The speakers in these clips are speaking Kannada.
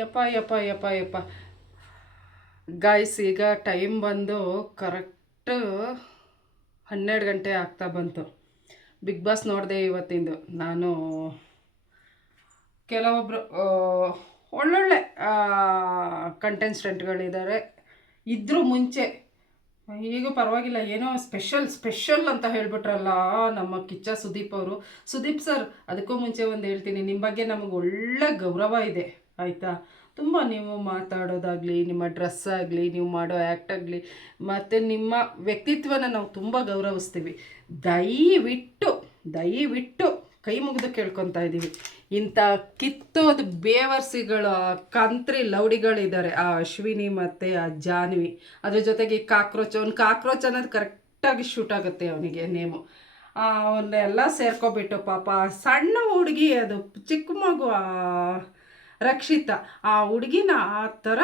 ಯಪ್ಪ ಯಪ್ಪ ಯಪ್ಪ ಯಪ್ಪ. ಗಾಯ್ಸ್ ಈಗ ಟೈಮ್ ಬಂದು ಕರೆಕ್ಟ್ ಹನ್ನೆರಡು ಗಂಟೆ ಆಗ್ತಾ ಬಂತು. ಬಿಗ್ ಬಾಸ್ ನೋಡಿದೆ ಇವತ್ತಿಂದು. ನಾನು ಕೆಲವೊಬ್ಬರು ಒಳ್ಳೊಳ್ಳೆ ಕಂಟೆಸ್ಟೆಂಟ್ಗಳಿದ್ದಾರೆ ಇದ್ರೂ ಮುಂಚೆ, ಈಗ ಪರವಾಗಿಲ್ಲ, ಏನೋ ಸ್ಪೆಷಲ್ ಸ್ಪೆಷಲ್ ಅಂತ ಹೇಳ್ಬಿಟ್ರಲ್ಲ ನಮ್ಮ ಕಿಚ್ಚ ಸುದೀಪ್ ಅವರು. ಸುದೀಪ್ ಸರ್, ಅದಕ್ಕೂ ಮುಂಚೆ ಒಂದು ಹೇಳ್ತೀನಿ ನಿಮ್ಮ ಬಗ್ಗೆ ನಮಗೆ ಒಳ್ಳೆ ಗೌರವ ಇದೆ. ಆಯಿತಾ? ತುಂಬ ನೀವು ಮಾತಾಡೋದಾಗಲಿ, ನಿಮ್ಮ ಡ್ರೆಸ್ ಆಗಲಿ, ನೀವು ಮಾಡೋ ಆ್ಯಕ್ಟ್ ಆಗಲಿ, ಮತ್ತು ನಿಮ್ಮ ವ್ಯಕ್ತಿತ್ವನ ನಾವು ತುಂಬ ಗೌರವಿಸ್ತೀವಿ. ದಯವಿಟ್ಟು ದಯವಿಟ್ಟು ಕೈ ಮುಗಿದು ಕೇಳ್ಕೊತಾ ಇದ್ದೀವಿ. ಇಂಥ ಕಿತ್ತೋದು ಬೇವರ್ಸಿಗಳು ಆ ಕಂತ್ರಿ ಲೌಡಿಗಳಿದ್ದಾರೆ. ಆ ಅಶ್ವಿನಿ ಮತ್ತು ಆ ಜಾನ್ವಿ. ಅದ್ರ ಜೊತೆಗೆ ಈ ಕಾಕ್ರೋಚ್, ಅವ್ನು ಕಾಕ್ರೋಚ್ ಅನ್ನೋದು ಕರೆಕ್ಟಾಗಿ ಶೂಟ್ ಆಗುತ್ತೆ ಅವನಿಗೆ ನೇಮು. ಅವನ್ನೆಲ್ಲ ಸೇರ್ಕೊಬಿಟ್ಟು ಪಾಪ ಸಣ್ಣ ಹುಡುಗಿ, ಅದು ಚಿಕ್ಕ ಮಗು, ಆ ರಕ್ಷಿತಾ. ಆ ಹುಡುಗಿನ ಆ ಥರ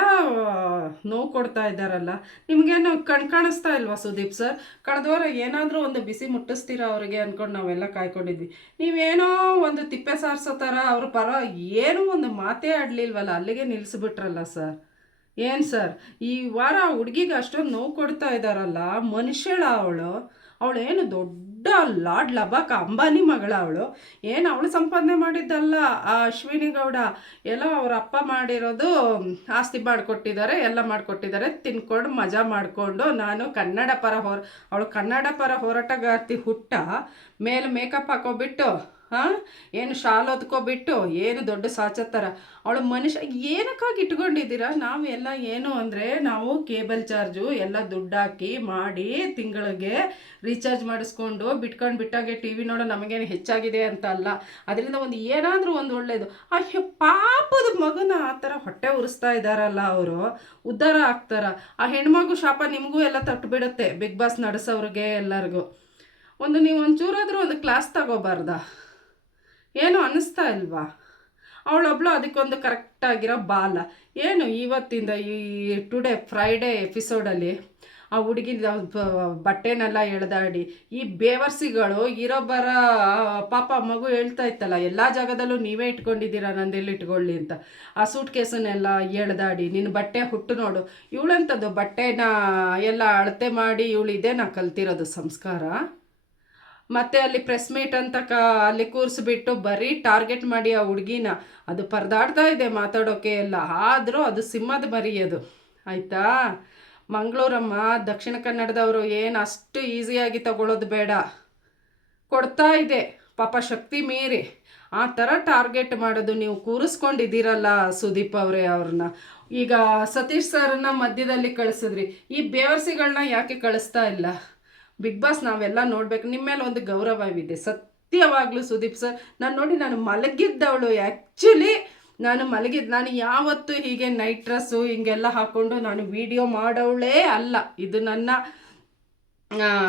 ನೋವು ಕೊಡ್ತಾ ಇದ್ದಾರಲ್ಲ. ನಿಮಗೇನು ಕಣ್ ಕಾಣಿಸ್ತಾ ಇಲ್ವಾ ಸುದೀಪ್ ಸರ್? ಕಳೆದ ವಾರ ಏನಾದರೂ ಒಂದು ಬಿಸಿ ಮುಟ್ಟಿಸ್ತೀರಾ ಅವರಿಗೆ ಅಂದ್ಕೊಂಡು ನಾವೆಲ್ಲ ಕಾಯ್ಕೊಂಡಿದ್ವಿ. ನೀವೇನೋ ಒಂದು ತಿಪ್ಪೆ ಸಾರಿಸೋ ಥರ ಅವ್ರ ಪರ ಏನೂ ಒಂದು ಮಾತೇ ಆಡಲಿಲ್ವಲ್ಲ, ಅಲ್ಲಿಗೆ ನಿಲ್ಲಿಸ್ಬಿಟ್ರಲ್ಲ ಸರ್. ಏನು ಸರ್? ಈ ವಾರ ಹುಡುಗಿಗೆ ಅಷ್ಟೊಂದು ನೋವು ಕೊಡ್ತಾ ಇದ್ದಾರಲ್ಲ, ಮನುಷ್ಯಳ ಅವಳು. ಅವಳೇನು ದೊಡ್ಡ ಲಾಡ್ ಲಬಾಕ ಅಂಬಾನಿ ಮಗಳ ಅವಳು. ಏನು ಅವಳು ಸಂಪಾದನೆ ಮಾಡಿದ್ದಲ್ಲ? ಆ ಅಶ್ವಿನಿ ಗೌಡ ಎಲ್ಲ ಅವ್ರ ಅಪ್ಪ ಮಾಡಿರೋದು ಆಸ್ತಿ ಮಾಡಿಕೊಟ್ಟಿದ್ದಾರೆ, ಎಲ್ಲ ಮಾಡಿಕೊಟ್ಟಿದ್ದಾರೆ. ತಿನ್ಕೊಂಡು ಮಜಾ ಮಾಡಿಕೊಂಡು ನಾನು ಕನ್ನಡ ಪರ ಹೋರ ಅವಳು ಕನ್ನಡ ಪರ ಹೋರಾಟಗಾರ್ತಿ ಹುಟ್ಟ, ಮೇಲೆ ಮೇಕಪ್ ಹಾಕೋಬಿಟ್ಟು ಹಾಂ? ಏನು ಶಾಲ್ ಹೊತ್ಕೊಬಿಟ್ಟು, ಏನು ದೊಡ್ಡ ಸಾಚತ್ತಾರ. ಅವಳು ಮನುಷ್ಯ, ಏನಕ್ಕಾಗಿ ಇಟ್ಕೊಂಡಿದ್ದೀರಾ? ನಾವು ಎಲ್ಲ ಏನು ಅಂದರೆ, ನಾವು ಕೇಬಲ್ ಚಾರ್ಜು ಎಲ್ಲ ದುಡ್ಡಾಕಿ ಮಾಡಿ ತಿಂಗಳಿಗೆ ರೀಚಾರ್ಜ್ ಮಾಡಿಸ್ಕೊಂಡು ಬಿಟ್ಕೊಂಡು ಬಿಟ್ಟಾಗೆ ಟಿ ವಿ ನೋಡೋ ನಮಗೇನು ಹೆಚ್ಚಾಗಿದೆ ಅಂತ ಅಲ್ಲ. ಅದರಿಂದ ಒಂದು ಏನಾದರೂ ಒಂದು ಒಳ್ಳೆಯದು ಅಯ್ಯೋ, ಪಾಪದ ಮಗನ ಆ ಥರ ಹೊಟ್ಟೆ ಉರಿಸ್ತಾ ಇದ್ದಾರಲ್ಲ ಅವರು. ಉದ್ಧಾರ ಆಗ್ತಾರ. ಆ ಹೆಣ್ಮಗು ಶಾಪ ನಿಮಗೂ ಎಲ್ಲ ತಟ್ಟುಬಿಡುತ್ತೆ, ಬಿಗ್ ಬಾಸ್ ನಡೆಸೋರಿಗೆ ಎಲ್ಲರಿಗೂ. ಒಂದು ನೀವು ಒಂಚೂರಾದರೂ ಒಂದು ಕ್ಲಾಸ್ ತಗೋಬಾರ್ದಾ? ಏನು ಅನ್ನಿಸ್ತಾ ಇಲ್ವಾ? ಅವಳೊಬ್ಳು ಅದಕ್ಕೊಂದು ಕರೆಕ್ಟಾಗಿರೋ ಬಾಲ. ಏನು ಇವತ್ತಿಂದ ಈ ಟುಡೇ ಫ್ರೈಡೇ ಎಪಿಸೋಡಲ್ಲಿ ಆ ಹುಡುಗಿನ ಬಟ್ಟೆನೆಲ್ಲ ಎಳ್ದಾಡಿ, ಈ ಬೇವರ್ಸಿಗಳು ಇರೋಬ್ಬರ ಪಾಪ ಮಗು ಹೇಳ್ತಾ ಇತ್ತಲ್ಲ, ಎಲ್ಲ ಜಾಗದಲ್ಲೂ ನೀವೇ ಇಟ್ಕೊಂಡಿದ್ದೀರಾ ನಂದೆಲ್ಲಿ ಇಟ್ಕೊಳ್ಳಿ ಅಂತ. ಆ ಸೂಟ್ ಕೇಸನ್ನೆಲ್ಲ ಎಳ್ದಾಡಿ ನಿನ್ನ ಬಟ್ಟೆ ಹುಟ್ಟು ನೋಡು. ಇವಳೆಂಥದ್ದು ಬಟ್ಟೆನ ಎಲ್ಲ ಅಳತೆ ಮಾಡಿ ಇವಳು ನಾ ಕಲ್ತಿರೋದು ಸಂಸ್ಕಾರ? ಮತ್ತೆ ಅಲ್ಲಿ ಪ್ರೆಸ್ ಮೀಟ್ ಅಂತ ಕ, ಅಲ್ಲಿ ಕೂರಿಸ್ಬಿಟ್ಟು ಬರೀ ಟಾರ್ಗೆಟ್ ಮಾಡಿ ಆ ಹುಡುಗಿನ. ಅದು ಪರದಾಡ್ತಾ ಇದೆ ಮಾತಾಡೋಕೆ ಎಲ್ಲ. ಆದರೂ ಅದು ಸಿಂಹದ ಮರಿ ಅದು. ಆಯಿತಾ? ಮಂಗಳೂರಮ್ಮ, ದಕ್ಷಿಣ ಕನ್ನಡದವರು ಏನು ಅಷ್ಟು ಈಸಿಯಾಗಿ ತಗೊಳ್ಳೋದು ಬೇಡ. ಕೊಡ್ತಾ ಇದೆ. ಪಾಪ ಶಕ್ತಿ ಮೀರಿ. ಆ ಥರ ಟಾರ್ಗೆಟ್ ಮಾಡೋದು ನೀವು ಕೂರಿಸ್ಕೊಂಡಿದ್ದೀರಲ್ಲ ಸುದೀಪ್ ಅವರೇ ಅವ್ರನ್ನ. ಈಗ ಸತೀಶ್ ಸರ್ನ ಮಧ್ಯದಲ್ಲಿ ಕಳಿಸಿದ್ರಿ. ಈ ಬೇವರ್ಸಿಗಳನ್ನ ಯಾಕೆ ಕಳಿಸ್ತಾ ಇಲ್ಲ? ಬಿಗ್ ಬಾಸ್ ನಾವೆಲ್ಲ ನೋಡ್ಬೇಕು. ನಿಮ್ಮ ಮೇಲೆ ಒಂದು ಗೌರವವಿದೆ. ಸತ್ಯವಾಗ್ಲೂ ಸುದೀಪ್ ಸರ್ ನಾನು ನೋಡಿ ನಾನು ಮಲಗಿದ್ದವಳು. ಆ್ಯಕ್ಚುಲಿ ನಾನು ಮಲಗಿದ್ದು ನಾನು ಯಾವತ್ತೂ ಹೀಗೆ ನೈಟ್ ಡ್ರೆಸ್ಸು ಹಿಂಗೆಲ್ಲ ಹಾಕೊಂಡು ನಾನು ವಿಡಿಯೋ ಮಾಡೋಳೇ ಅಲ್ಲ. ಇದು ನನ್ನ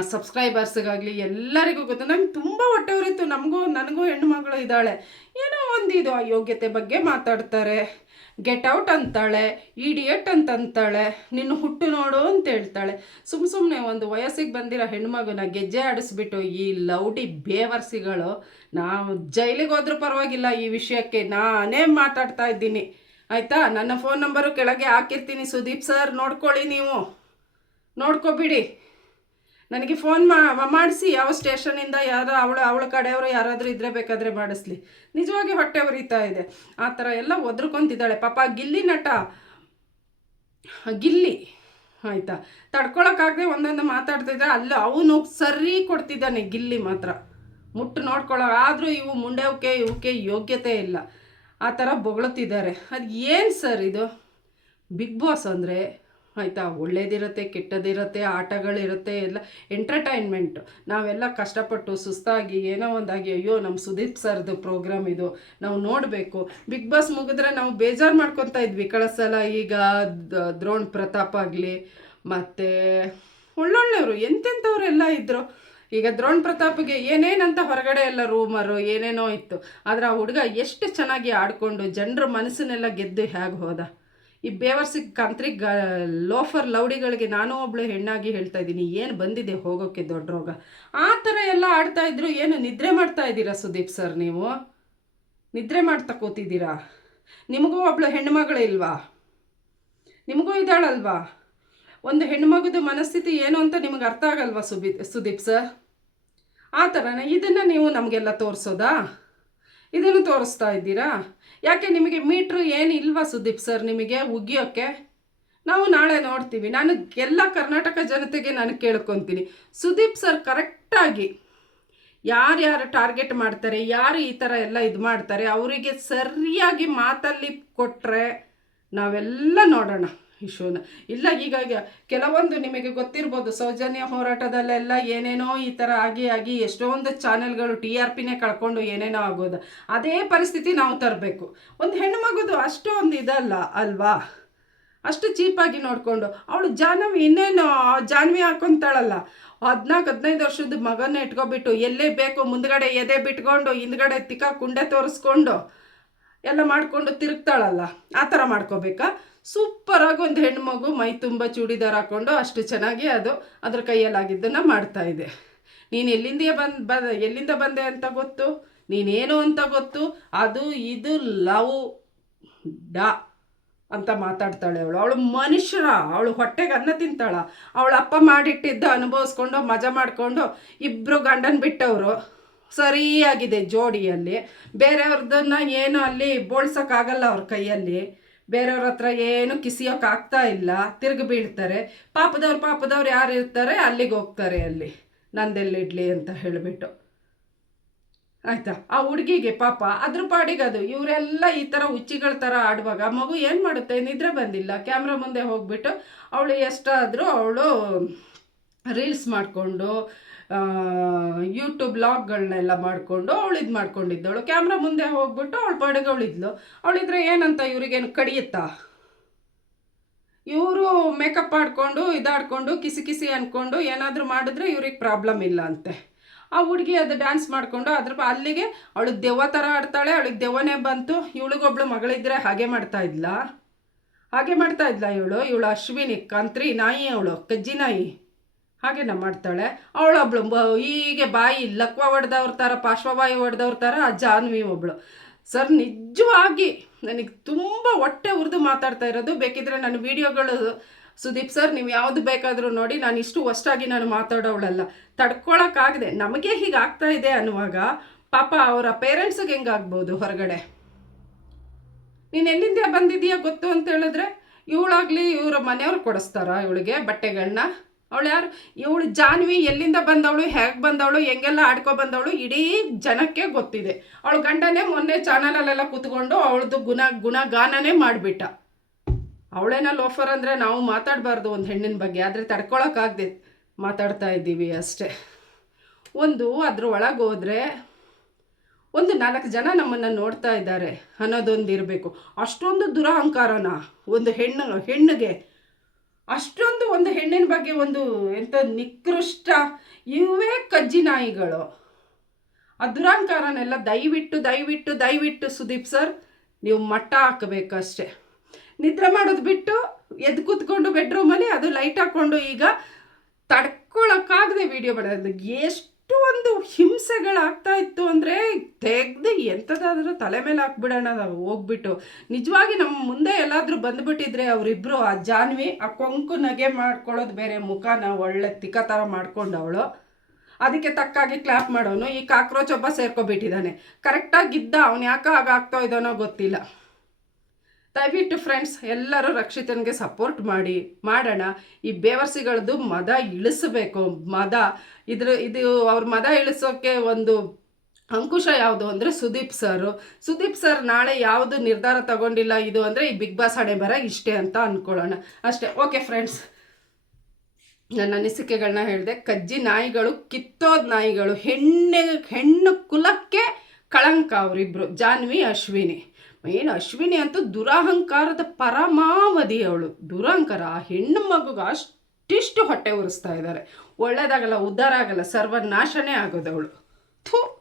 ಸಬ್ಸ್ಕ್ರೈಬರ್ಸ್ಗಾಗಲಿ ಎಲ್ಲರಿಗೂ ಗೊತ್ತು. ನಂಗೆ ತುಂಬ ಹೊಟ್ಟೆ ಉರಿತು. ನಮಗೂ, ನನಗೂ ಹೆಣ್ಣು ಮಗಳು ಇದ್ದಾಳೆ. ಏನೋ ಒಂದು ಇದು ಅಯೋಗ್ಯತೆ ಬಗ್ಗೆ ಮಾತಾಡ್ತಾರೆ. ಗೆಟ್ ಔಟ್ ಅಂತಾಳೆ, ಇಡಿಯಟ್ ಅಂತ ಅಂತಾಳೆ ನಿನ್ನ ಹುಟ್ಟು ನೋಡು ಅಂತ ಹೇಳ್ತಾಳೆ. ಸುಮ್ಮ ಸುಮ್ಮನೆ ಒಂದು ವಯಸ್ಸಿಗೆ ಬಂದಿರೋ ಹೆಣ್ಮಗುನ ಗೆಜ್ಜೆ ಆಡಿಸ್ಬಿಟ್ಟು ಈ ಲೌಡಿ ಬೇವರ್ಸಿಗಳು, ನಾವು ಜೈಲಿಗೆ ಹೋದ್ರೂ ಪರವಾಗಿಲ್ಲ ಈ ವಿಷಯಕ್ಕೆ, ನಾನೇ ಮಾತಾಡ್ತಾ ಇದ್ದೀನಿ. ಆಯಿತಾ? ನನ್ನ ಫೋನ್ ನಂಬರು ಕೆಳಗೆ ಹಾಕಿರ್ತೀನಿ ಸುದೀಪ್ ಸರ್, ನೋಡ್ಕೊಳ್ಳಿ ನೀವು. ನೋಡ್ಕೊಬಿಡಿ. ನನಗೆ ಫೋನ್ ಮಾಡಿಸಿ, ಯಾವ ಸ್ಟೇಷನಿಂದ ಯಾರು, ಅವಳು, ಅವಳ ಕಡೆಯವರು ಯಾರಾದರೂ ಇದ್ರೆ ಬೇಕಾದರೆ ಮಾಡಿಸ್ಲಿ. ನಿಜವಾಗಿ ಹೊಟ್ಟೆ ಉರಿತಾ ಇದೆ. ಆ ಥರ ಎಲ್ಲ ಒದ್ರಕೊಂತಿದ್ದಾಳೆ. ಪಾಪ ಗಿಲ್ಲಿ ನಟ. ಗಿಲ್ಲಿ. ಆಯಿತಾ? ತಡ್ಕೊಳಕ್ಕಾಗದೆ ಒಂದೊಂದು ಮಾತಾಡ್ತಿದ್ರೆ ಅಲ್ಲ ಅವನು ಸರಿ ಕೊಡ್ತಿದ್ದಾನೆ ಗಿಲ್ಲಿ ಮಾತ್ರ. ಮುಟ್ಟು ನೋಡ್ಕೊಳ್ಳೋ ಆದರೂ ಇವು ಮುಂಡೆವಕ್ಕೆ ಇವಕ್ಕೆ ಯೋಗ್ಯತೆ ಇಲ್ಲ. ಆ ಥರ ಬೊಗಳುತ್ತಿದ್ದಾರೆ. ಅದು ಏನು ಸರ್ ಇದು? ಬಿಗ್ ಬಾಸ್ ಅಂದರೆ ಆಯಿತಾ? ಒಳ್ಳೇದಿರುತ್ತೆ, ಕೆಟ್ಟದಿರುತ್ತೆ, ಆಟಗಳಿರುತ್ತೆ, ಎಲ್ಲ ಎಂಟರ್ಟೈನ್ಮೆಂಟು ನಾವೆಲ್ಲ ಕಷ್ಟಪಟ್ಟು ಸುಸ್ತಾಗಿ ಏನೋ ಒಂದಾಗಿ, ಅಯ್ಯೋ ನಮ್ಮ ಸುದೀಪ್ ಸರ್ದು ಪ್ರೋಗ್ರಾಮ್ ಇದು. ನಾವು ನೋಡಬೇಕು. ಬಿಗ್ ಬಾಸ್ ಮುಗಿದ್ರೆ ನಾವು ಬೇಜಾರು ಮಾಡ್ಕೊತಾ ಇದ್ವಿ. ಕಳಿಸಲ್ಲ ಈಗ ದ್ರೋಣ್ ಪ್ರತಾಪ್ ಆಗಲಿ, ಮತ್ತು ಒಳ್ಳೊಳ್ಳೆಯವರು, ಎಂತೆಂಥವ್ರೆಲ್ಲ ಇದ್ದರು ಈಗ ದ್ರೋಣ್ ಪ್ರತಾಪ್ಗೆ ಏನೇನಂತ ಹೊರಗಡೆ ಎಲ್ಲ ರೂಮರು ಏನೇನೋ ಇತ್ತು. ಆದರೆ ಆ ಹುಡುಗ ಎಷ್ಟು ಚೆನ್ನಾಗಿ ಆಡಿಕೊಂಡು, ಜನರ ಮನಸ್ಸನ್ನೆಲ್ಲ ಗೆದ್ದು ಹೇಗೆ ಹೋದ? ಈ ಬೇವರ್ಸಿ ಕಂತ್ರಿ ಗ ಲೋಫರ್ ಲೌಡಿಗಳಿಗೆ ನಾನು ಒಬ್ಳು ಹೆಣ್ಣಾಗಿ ಹೇಳ್ತಾ ಇದ್ದೀನಿ. ಏನು ಬಂದಿದೆ ಹೋಗೋಕ್ಕೆ ದೊಡ್ಡ ರೋಗ? ಆ ಥರ ಎಲ್ಲ ಆಡ್ತಾ ಇದ್ರು. ಏನು ನಿದ್ರೆ ಮಾಡ್ತಾ ಇದ್ದೀರಾ ಸುದೀಪ್ ಸರ್ ನೀವು? ನಿದ್ರೆ ಮಾಡ್ತಾ ಕೂತಿದ್ದೀರಾ? ನಿಮಗೂ ಒಬ್ಳು ಹೆಣ್ಣುಮಗಳು ಇಲ್ವಾ? ನಿಮಗೂ ಇದ್ದಾಳಲ್ವಾ? ಒಂದು ಹೆಣ್ಮಗದ ಮನಸ್ಥಿತಿ ಏನು ಅಂತ ನಿಮಗೆ ಅರ್ಥ ಆಗಲ್ವಾ ಸುಬಿ, ಸುದೀಪ್ ಸರ್? ಆ ಥರನೇ ಇದನ್ನು ನೀವು ನಮಗೆಲ್ಲ ತೋರಿಸೋದಾ? ಇದನ್ನು ತೋರಿಸ್ತಾ ಇದ್ದೀರಾ? ಯಾಕೆ ನಿಮಗೆ ಮೀಟ್ರು ಏನು ಇಲ್ವಾ ಸುದೀಪ್ ಸರ್ ನಿಮಗೆ ಉಗಿಯೋಕ್ಕೆ? ನಾವು ನಾಳೆ ನೋಡ್ತೀವಿ. ನಾನು ಎಲ್ಲ ಕರ್ನಾಟಕ ಜನತೆಗೆ ನಾನು ಕೇಳ್ಕೊತೀನಿ. ಸುದೀಪ್ ಸರ್ ಕರೆಕ್ಟಾಗಿ ಯಾರ್ಯಾರು ಟಾರ್ಗೆಟ್ ಮಾಡ್ತಾರೆ, ಯಾರು ಈ ಥರ ಎಲ್ಲ ಇದು ಮಾಡ್ತಾರೆ, ಅವರಿಗೆ ಸರಿಯಾಗಿ ಮಾತಲ್ಲಿ ಕೊಟ್ಟರೆ ನಾವೆಲ್ಲ ನೋಡೋಣ. ಈ ಶೋನ ಇಲ್ಲ, ಈಗ ಕೆಲವೊಂದು ನಿಮಗೆ ಗೊತ್ತಿರ್ಬೋದು, ಸೌಜನ್ಯ ಹೋರಾಟದಲ್ಲೆಲ್ಲ ಏನೇನೋ ಈ ಥರ ಆಗಿ ಆಗಿ ಎಷ್ಟೊಂದು ಚಾನೆಲ್ಗಳು ಟಿ ಆರ್ ಪಿನೇ ಕಳ್ಕೊಂಡು ಏನೇನೋ ಆಗೋದು. ಅದೇ ಪರಿಸ್ಥಿತಿ ನಾವು ತರಬೇಕು. ಒಂದು ಹೆಣ್ಣು ಮಗುದು ಅಷ್ಟೊಂದು ಇದಲ್ಲ ಅಲ್ವಾ? ಅಷ್ಟು ಚೀಪಾಗಿ ನೋಡಿಕೊಂಡು. ಅವಳು ಜಾಹ್ನವಿ ಇನ್ನೇನು ಜಾನ್ವಿ ಹಾಕೊಂತಾಳಲ್ಲ? ಹದಿನಾಲ್ಕು, ಹದಿನೈದು ವರ್ಷದ ಮಗನ ಇಟ್ಕೊಬಿಟ್ಟು ಎಲ್ಲೇ ಬೇಕು, ಮುಂದ್ಗಡೆ ಎದೆ ಬಿಟ್ಕೊಂಡು, ಹಿಂದ್ಗಡೆ ತಿಕ್ಕ ಕುಂಡೆ ತೋರಿಸ್ಕೊಂಡು ಎಲ್ಲ ಮಾಡಿಕೊಂಡು ತಿರುಗ್ತಾಳಲ್ಲ? ಆ ಥರ ಮಾಡ್ಕೋಬೇಕಾ? ಸೂಪರಾಗಿ ಒಂದು ಹೆಣ್ಮಗು ಮೈ ತುಂಬ ಚೂಡಿದಾರ್ ಹಾಕ್ಕೊಂಡು ಅಷ್ಟು ಚೆನ್ನಾಗಿ ಅದು ಅದ್ರ ಕೈಯಲ್ಲಾಗಿದ್ದನ್ನು ಇದೆ. ನೀನು ಎಲ್ಲಿಂದ ಬಂದು ಬ, ಎಲ್ಲಿಂದ ಬಂದೆ ಅಂತ ಗೊತ್ತು? ನೀನೇನು ಅಂತ ಗೊತ್ತು? ಅದು, ಇದು ಲವ್ ಡಾ ಅಂತ ಮಾತಾಡ್ತಾಳೆ ಅವಳು. ಅವಳು ಮನುಷ್ಯರ, ಅವಳು ಹೊಟ್ಟೆಗೆ ಅನ್ನ ತಿಂತಾಳ. ಅವಳ ಅಪ್ಪ ಮಾಡಿಟ್ಟಿದ್ದ ಅನುಭವಿಸ್ಕೊಂಡು, ಮಜಾ ಮಾಡಿಕೊಂಡು ಇಬ್ಬರು ಗಂಡನ ಬಿಟ್ಟವರು. ಸರಿಯಾಗಿದೆ ಜೋಡಿಯಲ್ಲಿ. ಬೇರೆಯವ್ರದನ್ನ ಏನು ಅಲ್ಲಿ ಬೋಳ್ಸೋಕ್ಕಾಗಲ್ಲ ಅವ್ರ ಕೈಯಲ್ಲಿ. ಬೇರೆಯವ್ರ ಹತ್ರ ಏನು ಕಿಸಿಯೋಕ್ಕಾಗ್ತಾ ಇಲ್ಲ, ತಿರುಗಿ ಬೀಳ್ತಾರೆ. ಪಾಪದವ್ರು ಪಾಪದವ್ರು ಯಾರು ಇರ್ತಾರೆ, ಅಲ್ಲಿಗೆ ಹೋಗ್ತಾರೆ ಅಲ್ಲಿ ನಂದೆಲ್ಲಿಡ್ಲಿ ಅಂತ ಹೇಳಿಬಿಟ್ಟು. ಆಯ್ತಾ? ಆ ಹುಡುಗಿಗೆ ಪಾಪ ಅದ್ರ ಪಾಡಿಗೆ ಅದು, ಇವರೆಲ್ಲ ಈ ಥರ ಹುಚ್ಚಿಗಳ ಥರ ಆಡುವಾಗ ಮಗು ಏನು ಮಾಡುತ್ತೆ? ನಿದ್ರೆ ಬಂದಿಲ್ಲ. ಕ್ಯಾಮ್ರಾ ಮುಂದೆ ಹೋಗ್ಬಿಟ್ಟು ಅವಳು ಎಷ್ಟಾದರೂ ಅವಳು ರೀಲ್ಸ್ ಮಾಡಿಕೊಂಡು ಯೂಟ್ಯೂಬ್ ಬ್ಲಾಗ್ಗಳನ್ನೆಲ್ಲ ಮಾಡಿಕೊಂಡು ಅವಳು ಇದು ಮಾಡ್ಕೊಂಡಿದ್ದವಳು. ಕ್ಯಾಮ್ರಾ ಮುಂದೆ ಹೋಗ್ಬಿಟ್ಟು ಅವಳು ಪಾಡಿಗೆ ಅವಳಿದ್ಲು. ಅವಳಿದ್ರೆ ಏನಂತ ಇವ್ರಿಗೇನು ಕಡಿಯುತ್ತಾ? ಇವರು ಮೇಕಪ್ ಮಾಡಿಕೊಂಡು, ಇದಾಡ್ಕೊಂಡು, ಕಿಸಿ ಕಿಸಿ ಅಂದ್ಕೊಂಡು ಏನಾದರೂ ಮಾಡಿದ್ರೆ ಇವ್ರಿಗೆ ಪ್ರಾಬ್ಲಮ್ ಇಲ್ಲ ಅಂತೆ. ಆ ಹುಡುಗಿ ಅದು ಡ್ಯಾನ್ಸ್ ಮಾಡಿಕೊಂಡು ಅದ್ರ ಅಲ್ಲಿಗೆ ಅವಳು ದೆವ್ವ ಥರ ಆಡ್ತಾಳೆ, ಅವಳಿಗೆ ದೆವ್ವನೇ ಬಂತು. ಇವಳಿಗೊಬ್ಳು ಮಗಳಿದ್ರೆ ಹಾಗೆ ಮಾಡ್ತಾ ಇದ್ಲಾ? ಹಾಗೆ ಮಾಡ್ತಾ ಇದ್ಲ ಇವಳು? ಇವಳು ಅಶ್ವಿನಿ, ಕಂತ್ರಿ, ನಾಯಿ ಅವಳು ಕಜ್ಜಿ ನಾಯಿ ಹಾಗೇನ ಮಾಡ್ತಾಳೆ. ಅವಳೊಬ್ಳು ಹೀಗೆ ಬಾಯಿ ಲಕ್ವ ಹೊಡೆದವ್ರ ಥರ ಪಾರ್ಶ್ವವಾಯು ಹೊಡೆದವ್ರ ಥರ ಆ ಜಾನ್ವಿ ಒಬ್ಳು. ಸರ್, ನಿಜವಾಗಿ ನನಗೆ ತುಂಬ ಹೊಟ್ಟೆ ಉರಿದು ಮಾತಾಡ್ತಾ ಇರೋದು. ಬೇಕಿದ್ರೆ ನನ್ನ ವೀಡಿಯೋಗಳು, ಸುದೀಪ್ ಸರ್, ನೀವು ಯಾವುದು ಬೇಕಾದರೂ ನೋಡಿ, ನಾನು ಇಷ್ಟು ಹೊಸ್ಟಾಗಿ ನಾನು ಮಾತಾಡೋವಳಲ್ಲ. ತಡ್ಕೊಳಕ್ಕಾಗದೆ. ನಮಗೆ ಹೀಗೆ ಆಗ್ತಾ ಇದೆ ಅನ್ನುವಾಗ ಪಾಪ ಅವರ ಪೇರೆಂಟ್ಸಿಗೆ ಹೆಂಗಾಗ್ಬೋದು ಹೊರಗಡೆ? ನೀನು ಎಲ್ಲಿಂದ ಬಂದಿದೀಯಾ ಗೊತ್ತು ಅಂತ ಹೇಳಿದ್ರೆ, ಇವಳಾಗಲಿ ಇವರ ಮನೆಯವ್ರು ಕೊಡಿಸ್ತಾರ ಇವಳಿಗೆ ಬಟ್ಟೆಗಳನ್ನ ಅವಳು ಯಾರು? ಇವಳು ಜಾನ್ವಿ, ಎಲ್ಲಿಂದ ಬಂದವಳು, ಹೇಗೆ ಬಂದವಳು, ಹೆಂಗೆಲ್ಲ ಆಡ್ಕೊ ಬಂದವಳು, ಇಡೀ ಜನಕ್ಕೆ ಗೊತ್ತಿದೆ. ಅವಳು ಗಂಡನೇ ಮೊನ್ನೆ ಚಾನಲಲ್ಲೆಲ್ಲ ಕೂತ್ಕೊಂಡು ಅವಳದು ಗುಣ, ಗುಣಗಾನನೇ ಮಾಡಿಬಿಟ್ಟ. ಅವಳೇನ ಲೋಫರ್ ಅಂದರೆ ನಾವು ಮಾತಾಡಬಾರ್ದು ಒಂದು ಹೆಣ್ಣಿನ ಬಗ್ಗೆ, ಆದರೆ ತಡ್ಕೊಳಕ್ಕಾಗದೆ ಮಾತಾಡ್ತಾ ಇದ್ದೀವಿ ಅಷ್ಟೇ. ಒಂದು ಅದ್ರ ಒಳಗೆ ಹೋದರೆ ಒಂದು ನಾಲ್ಕು ಜನ ನಮ್ಮನ್ನು ನೋಡ್ತಾ ಇದ್ದಾರೆ ಅನ್ನೋದೊಂದು ಇರಬೇಕು ಅಷ್ಟೊಂದು ದುರಹಂಕಾರನ ಒಂದು ಹೆಣ್ಣು, ಹೆಣ್ಣಿಗೆ ಅಷ್ಟೊಂದು ಒಂದು ಹೆಣ್ಣಿನ ಬಗ್ಗೆ ಒಂದು ಎಂಥ ನಿಕೃಷ್ಟ, ಇವೇ ಕಜ್ಜಿ ನಾಯಿಗಳು. ಆ ದುರಾಂಕಾರನೆಲ್ಲ ದಯವಿಟ್ಟು ದಯವಿಟ್ಟು ದಯವಿಟ್ಟು ಸುದೀಪ್ ಸರ್, ನೀವು ಮಟ್ಟ ಹಾಕಬೇಕಷ್ಟೆ ನಿದ್ರೆ ಮಾಡೋದು ಬಿಟ್ಟು ಎದ್ದು ಕೂತ್ಕೊಂಡು ಬೆಡ್ರೂಮಲ್ಲಿ ಅದು ಲೈಟ್ ಹಾಕ್ಕೊಂಡು ಈಗ ತಡ್ಕೊಳಕ್ಕಾಗದೆ ವಿಡಿಯೋ ಮಾಡೋದು ಎಷ್ಟು ಒಂದು ಹಿಂಸೆಗಳಾಗ್ತಾ ಇತ್ತು ಅಂದರೆ ತೆಗ್ದು ಎಂಥದಾದರೂ ತಲೆ ಮೇಲೆ ಹಾಕ್ಬಿಡೋಣ, ನಾವು ಹೋಗ್ಬಿಟ್ಟು. ನಿಜವಾಗಿ ನಮ್ಮ ಮುಂದೆ ಎಲ್ಲಾದರೂ ಬಂದುಬಿಟ್ಟಿದ್ರೆ ಅವರಿಬ್ಬರು ಆ ಜಾನ್ವಿ ಆ ಕೊಂಕು ನಗೆ ಮಾಡ್ಕೊಳ್ಳೋದು ಬೇರೆ, ಮುಖನ ಒಳ್ಳೆ ತಿಕ್ಕ ಥರ ಮಾಡ್ಕೊಂಡವಳು ಅದಕ್ಕೆ ತಕ್ಕಾಗಿ ಕ್ಲಾಪ್ ಮಾಡೋನು. ಈ ಕಾಕ್ರೋಚ್ ಒಬ್ಬ ಸೇರ್ಕೊಬಿಟ್ಟಿದ್ದಾನೆ. ಕರೆಕ್ಟಾಗಿದ್ದ ಅವ್ನು ಯಾಕೆ ಹಾಗಾಗ್ತಾ ಇದ್ದಾನೋ ಗೊತ್ತಿಲ್ಲ. ದಯವಿಟ್ಟು ಫ್ರೆಂಡ್ಸ್ ಎಲ್ಲರೂ ರಕ್ಷಿತನಿಗೆ ಸಪೋರ್ಟ್ ಮಾಡಿ, ಮಾಡೋಣ. ಈ ಬೇವರ್ಸಿಗಳದ್ದು ಮದ ಇಳಿಸಬೇಕು. ಮದ, ಇದ್ರ, ಇದು ಅವ್ರ ಮದ ಇಳಿಸೋಕ್ಕೆ ಒಂದು ಅಂಕುಶ ಯಾವುದು ಅಂದರೆ ಸುದೀಪ್ ಸರ್ ಸುದೀಪ್ ಸರ್ ನಾಳೆ ಯಾವುದು ನಿರ್ಧಾರ ತಗೊಂಡಿಲ್ಲ, ಇದು ಅಂದರೆ ಈ ಬಿಗ್ ಬಾಸ್ ಹಣೆ ಬರ ಇಷ್ಟೇ ಅಂತ ಅಂದ್ಕೊಳ್ಳೋಣ ಅಷ್ಟೇ. ಓಕೆ ಫ್ರೆಂಡ್ಸ್ ನನ್ನ ಅನಿಸಿಕೆಗಳನ್ನ ಹೇಳಿದೆ. ಕಜ್ಜಿ ನಾಯಿಗಳು, ಕಿತ್ತೋದ್ ನಾಯಿಗಳು, ಹೆಣ್ಣೆ, ಹೆಣ್ಣು ಕುಲಕ್ಕೆ ಕಳಂಕ ಅವರಿಬ್ಬರು ಜಾನ್ವಿ, ಅಶ್ವಿನಿ. ಏನು ಅಶ್ವಿನಿ ಅಂತೂ ದುರಹಂಕಾರದ ಪರಮಾವಧಿ ಅವಳು. ದುರಹಂಕಾರ ಆ ಹೆಣ್ಣು ಮಗುಗೆ ಅಷ್ಟಿಷ್ಟು ಹೊಟ್ಟೆ ಉರಿಸ್ತಾ ಇದ್ದಾರೆ. ಒಳ್ಳೇದಾಗಲ್ಲ ಉದ್ಧಾರ ಆಗಲ್ಲ, ಸರ್ವನಾಶನೇ ಆಗೋದು ಅವಳು ಥೂ.